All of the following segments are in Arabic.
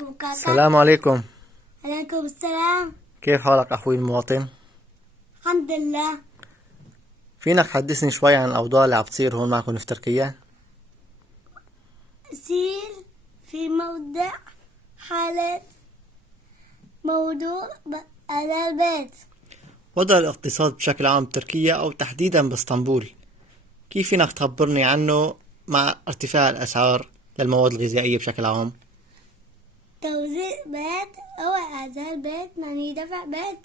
السلام عليكم. عليكم السلام. كيف حالك أخوي المواطن؟ الحمد لله. فينك تحدثني شوي عن الأوضاع اللي عم تصير هون معكم في تركيا؟ سير في موضع حالة موضوع على البيت. وضع الاقتصاد بشكل عام بتركيا أو تحديدا باسطنبول، كيف فينك تخبرني عنه مع ارتفاع الأسعار للمواد الغذائية بشكل عام؟ توزيع بيت أو إيجار بيت يعني دفع بيت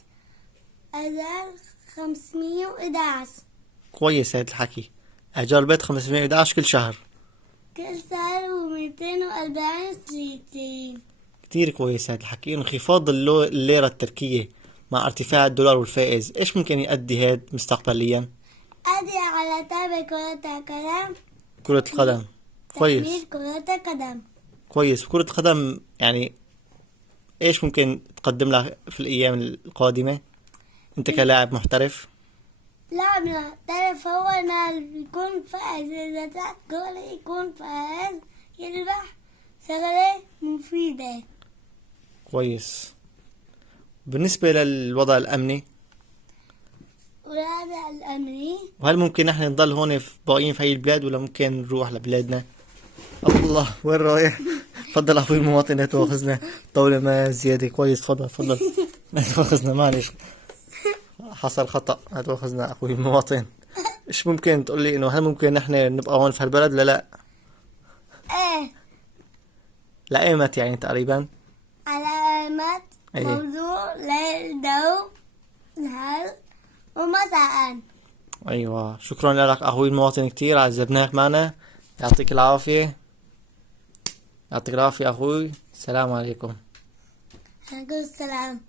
إيجار 511 كويس هاد الحكي. إيجار البيت 511 كل شهر، كل شهر و240 سنتين. كتير كويس هاد الحكي. انخفاض الليرة التركية مع ارتفاع الدولار والفائز إيش ممكن يؤدي هاد مستقبليا؟ أدي على تابع كرة القدم. كرة القدم. كويس تحميل كرة القدم. كويس. كرة القدم يعني ايش ممكن تقدم لك في الايام القادمة انت كلاعب محترف؟ لاعب محترف هو يكون فائز، إذا تحت جول يكون فائز يربح شغلة مفيدة. كويس. بالنسبة للوضع الامني، وهذا الأمري وهل ممكن نحن نضل هون باقيين في هاي البلاد ولا ممكن نروح لبلادنا؟ الله وين رايح؟ تفضل اخوي المواطن لا تواخذنا طولة ما زيادة. كويس تفضل لا تواخذنا معلش، حصل خطأ، لا تواخذنا اخوي المواطن. ايش ممكن تقول لي انه هل ممكن نحن نبقى هون في هالبلد لا؟ ايه لأيمت يعني تقريبا؟ علامات ايه موضوع ليل دو نهار ومساء. ايوه شكرا لك اخوي المواطن، كتير عذبناك معنا. يعطيك العافية. يعطيك العافية اخوي. السلام عليكم. عليكم السلام.